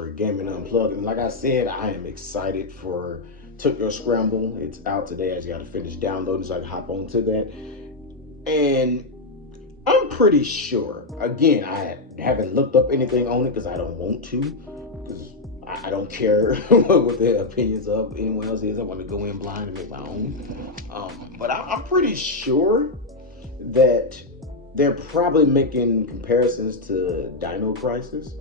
for Gaming Unplugged. And like I said, I am excited for Tokyo Scramble. It's out today. I just got to finish downloading so I can hop onto that. And I'm pretty sure, again, I haven't looked up anything on it because I don't want to, because I don't care what the opinions of anyone else is. I want to go in blind and make my own. But I'm pretty sure that they're probably making comparisons to Dino Crisis.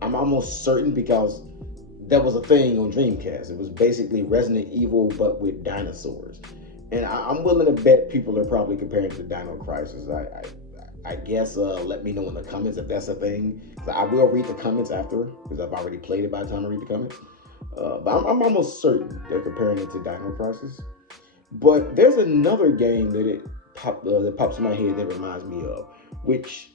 I'm almost certain because that was a thing on Dreamcast. It was basically Resident Evil but with dinosaurs. And I'm willing to bet people are probably comparing it to Dino Crisis. I guess let me know in the comments if that's a thing. I will read the comments after because I've already played it by the time I read the comments. But I'm almost certain they're comparing it to Dino Crisis. But there's another game that pops in my head that reminds me of, which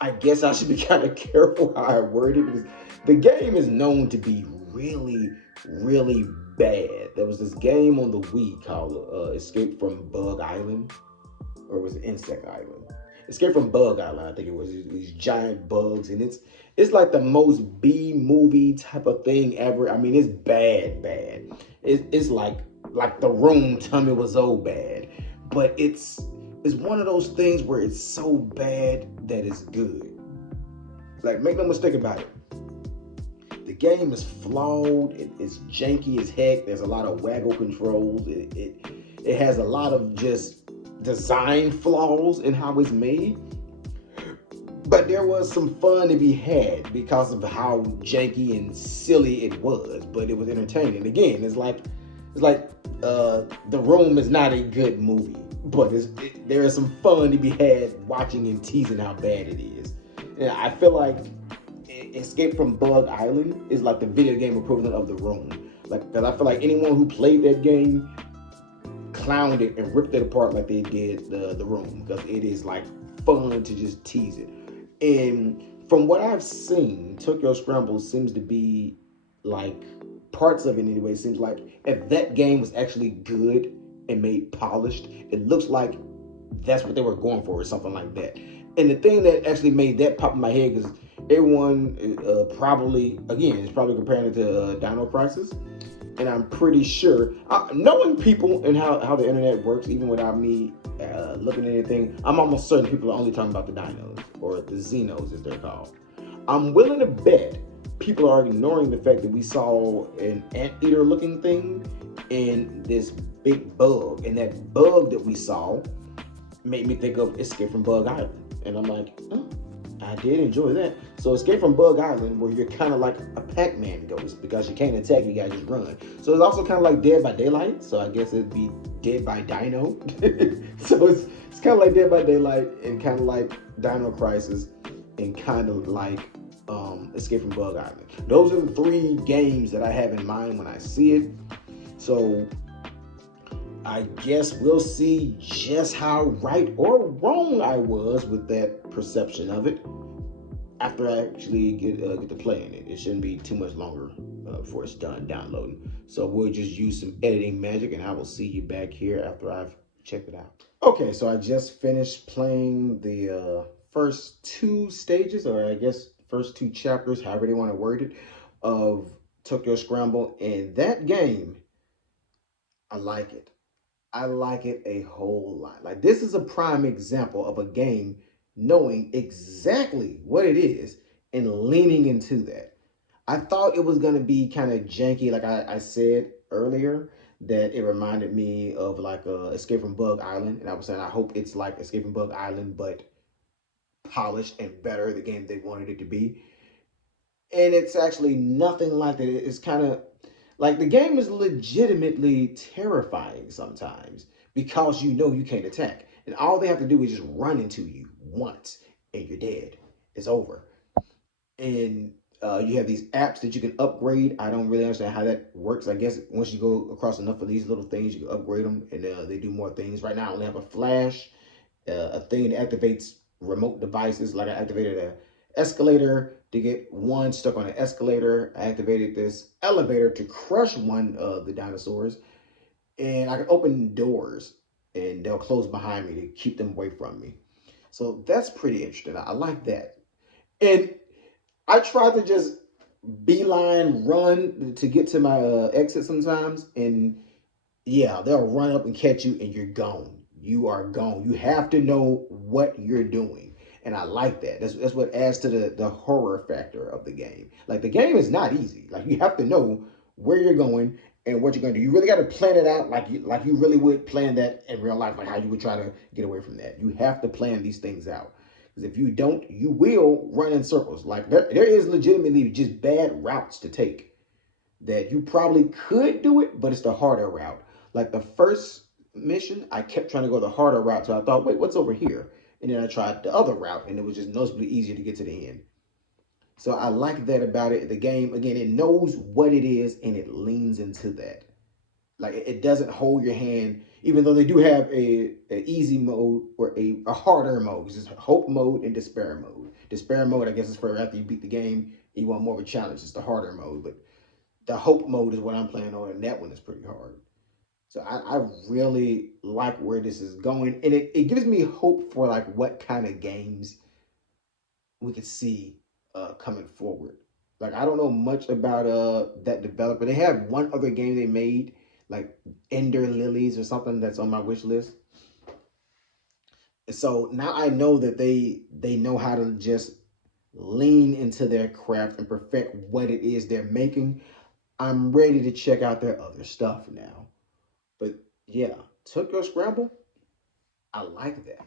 I guess I should be kind of careful how I word it because the game is known to be really, really bad. There was this game on the Wii called Escape from Bug Island, or was it Insect Island? Escape from Bug Island, I think it was. These giant bugs, and it's like the most B movie type of thing ever. I mean, it's bad. It's like The Room. Tummy was so bad, but it's one of those things where it's so bad that it's good. Like, make no mistake about it. The game is flawed. It's janky as heck. There's a lot of waggle controls. It has a lot of just design flaws in how it's made. But there was some fun to be had because of how janky and silly it was. But it was entertaining. Again, it's like The Room is not a good movie, but there is some fun to be had watching and teasing how bad it is. And I feel like Escape from Bug Island is like the video game equivalent of The Room. Like, because I feel like anyone who played that game clowned it and ripped it apart like they did the Room, because it is like fun to just tease it. And from what I've seen, Tokyo Scramble seems to be like, parts of it anyway, seems like if that game was actually good and made polished, it looks like that's what they were going for or something like that. And the thing that actually made that pop in my head is everyone is probably comparing it to Dino Crisis. And I'm pretty sure, knowing people and how the internet works, even without me looking at anything, I'm almost certain people are only talking about the dinos, or the Xenos as they're called. I'm willing to bet people are ignoring the fact that we saw an anteater looking thing and this big bug. And that bug that we saw made me think of Escape from Bug Island. And I'm like, oh, I did enjoy that. So Escape from Bug Island, where you're kind of like a Pac-Man ghost because you can't attack, you gotta just run. So it's also kind of like Dead by Daylight. So I guess it'd be Dead by Dino. So it's kind of like Dead by Daylight and kind of like Dino Crisis and kind of like Escape from Bug Island. Those are the three games that I have in mind when I see it. So I guess we'll see just how right or wrong I was with that perception of it after I actually get to playing it. It shouldn't be too much longer before it's done downloading. So we'll just use some editing magic, and I will see you back here after I've checked it out. Okay, so I just finished playing the first two stages, or I guess first two chapters, however they want to word it, of Tokyo Scramble. And that game, I like it. I like it a whole lot. Like, this is a prime example of a game knowing exactly what it is and leaning into that. I thought it was going to be kind of janky, like I said earlier, that it reminded me of like Escape from Bug Island. And I was saying, I hope it's like Escape from Bug Island, but polished and better, the game they wanted it to be. And it's actually nothing like that. It's kind of like the game is legitimately terrifying sometimes because you know you can't attack. And all they have to do is just run into you once and you're dead. It's over. And you have these apps that you can upgrade. I don't really understand how that works. I guess once you go across enough of these little things, you can upgrade them and they do more things. Right now, I only have a flash, a thing that activates remote devices. Like I activated an escalator to get one stuck on an escalator. I activated this elevator to crush one of the dinosaurs. And I can open doors and they'll close behind me to keep them away from me. So that's pretty interesting. I like that. And I tried to just beeline run to get to my exit sometimes, and yeah, they'll run up and catch you, and you're gone. You are gone. You have to know what you're doing, and I like that. That's what adds to the horror factor of the game. Like the game is not easy. Like you have to know where you're going and what you're going to do. You really got to plan it out, like you really would plan that in real life, like how you would try to get away from that. You have to plan these things out. Because if you don't, you will run in circles. Like there is legitimately just bad routes to take that you probably could do it, but it's the harder route. Like the first mission, I kept trying to go the harder route, so I thought, wait, what's over here? And then I tried the other route, and it was just noticeably easier to get to the end. So I like that about it. The game, again, it knows what it is, and it leans into that. Like it doesn't hold your hand, even though they do have a easy mode or a harder mode. It's just hope mode and despair mode. Despair mode, I guess, is for after you beat the game, you want more of a challenge. It's the harder mode, but the hope mode is what I'm playing on, and that one is pretty hard. So I really like where this is going, and it gives me hope for like what kind of games we could see coming forward. Like I don't know much about that developer. They have one other game they made, like Ender Lilies or something that's on my wish list. So now I know that they know how to just lean into their craft and perfect what it is they're making. I'm ready to check out their other stuff now. But yeah, Tokyo Scramble, I like that.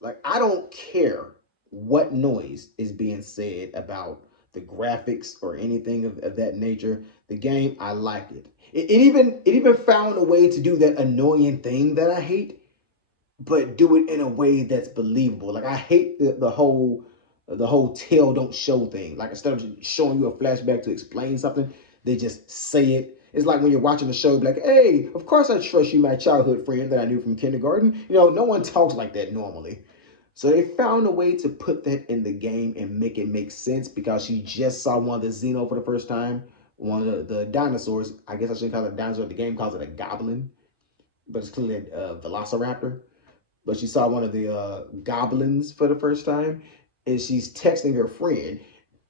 Like, I don't care what noise is being said about the graphics or anything of that nature. The game, I like it. It even found a way to do that annoying thing that I hate, but do it in a way that's believable. Like I hate the whole tell don't show thing. Like instead of showing you a flashback to explain something, they just say it. It's like when you're watching the show, like, hey, of course I trust you, my childhood friend that I knew from kindergarten. No one talks like that normally. So they found a way to put that in the game and make it make sense because she just saw one of the Xeno for the first time. One of the dinosaurs, I guess I shouldn't call it a dinosaur, the game calls it a goblin, but it's clearly a velociraptor, but she saw one of the goblins for the first time, and she's texting her friend,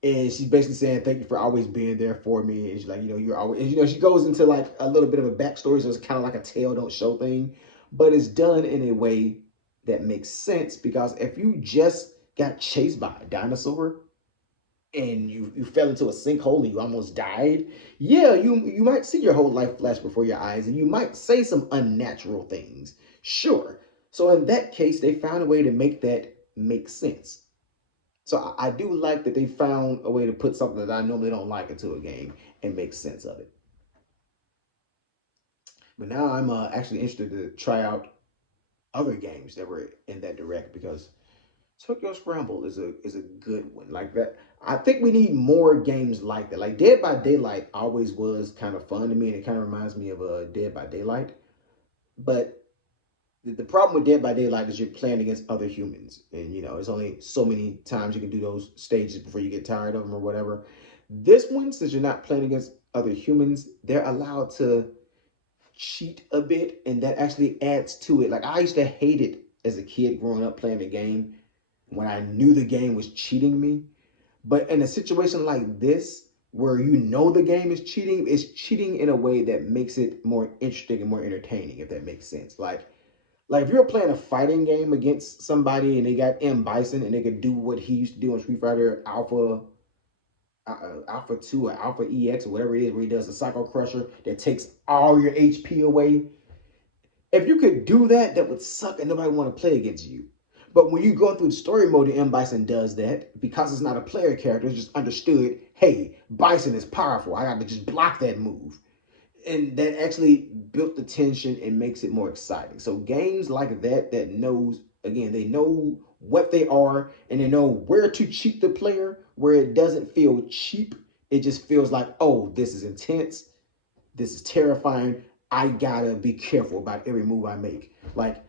and she's basically saying, "Thank you for always being there for me." And she's like, "You're always," and, she goes into like a little bit of a backstory, so it's kind of like a tell don't show thing, but it's done in a way that makes sense because if you just got chased by a dinosaur and you fell into a sinkhole and you almost died, yeah, you might see your whole life flash before your eyes and you might say some unnatural things. Sure. So in that case, they found a way to make that make sense. So I do like that they found a way to put something that I normally don't like into a game and make sense of it. But now I'm actually interested to try out other games that were in that direct because Tokyo Scramble is a good one. Like that, I think we need more games like that. Like Dead by Daylight always was kind of fun to me, and it kind of reminds me of Dead by Daylight. But the problem with Dead by Daylight is you're playing against other humans, and there's only so many times you can do those stages before you get tired of them or whatever. This one, since you're not playing against other humans, they're allowed to cheat a bit, and that actually adds to it. Like I used to hate it as a kid growing up playing the game when I knew the game was cheating me. But in a situation like this, where the game is cheating, it's cheating in a way that makes it more interesting and more entertaining, if that makes sense. Like if you're playing a fighting game against somebody and they got M Bison and they could do what he used to do in Street Fighter Alpha 2 or Alpha EX or whatever it is, where he does the Psycho Crusher that takes all your HP away. If you could do that, that would suck and nobody would want to play against you. But when you go through the story mode, and M Bison does that because it's not a player character. It's just understood. Hey, Bison is powerful. I got to just block that move, and that actually built the tension and makes it more exciting. So games like that knows, again, they know what they are and they know where to cheat the player, where it doesn't feel cheap. It just feels like, oh, this is intense, this is terrifying. I gotta be careful about every move I make. Like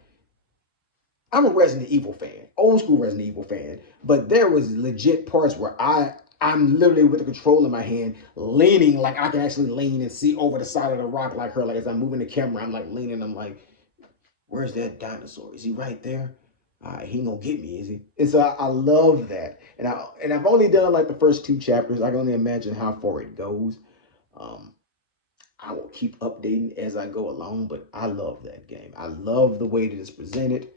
I'm a Resident Evil fan, old school Resident Evil fan, but there was legit parts where I'm literally with the control in my hand, leaning like I can actually lean and see over the side of the rock like her. Like as I'm moving the camera, I'm like leaning. I'm like, where's that dinosaur? Is he right there? He ain't gonna get me, is he? And so I love that, and I've only done like the first two chapters. I can only imagine how far it goes. Um, I will keep updating as I go along, but I love that game. I love the way that it's presented.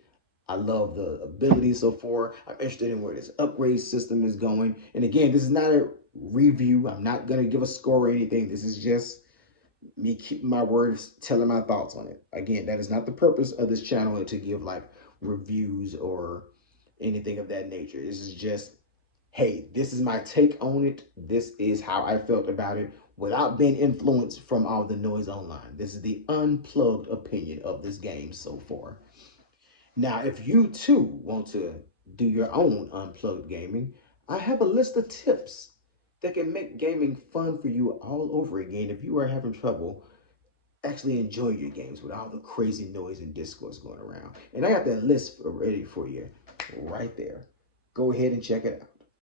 I love the ability so far. I'm interested in where this upgrade system is going. And again, this is not a review. I'm not gonna give a score or anything. This is just me keeping my words, telling my thoughts on it. Again, that is not the purpose of this channel to give like reviews or anything of that nature. This is just, hey, this is my take on it. This is how I felt about it without being influenced from all the noise online. This is the unplugged opinion of this game so far. Now, if you too want to do your own unplugged gaming, I have a list of tips that can make gaming fun for you all over again if you are having trouble actually enjoy your games with all the crazy noise and discourse going around. And I got that list ready for you right there. Go ahead and check it out.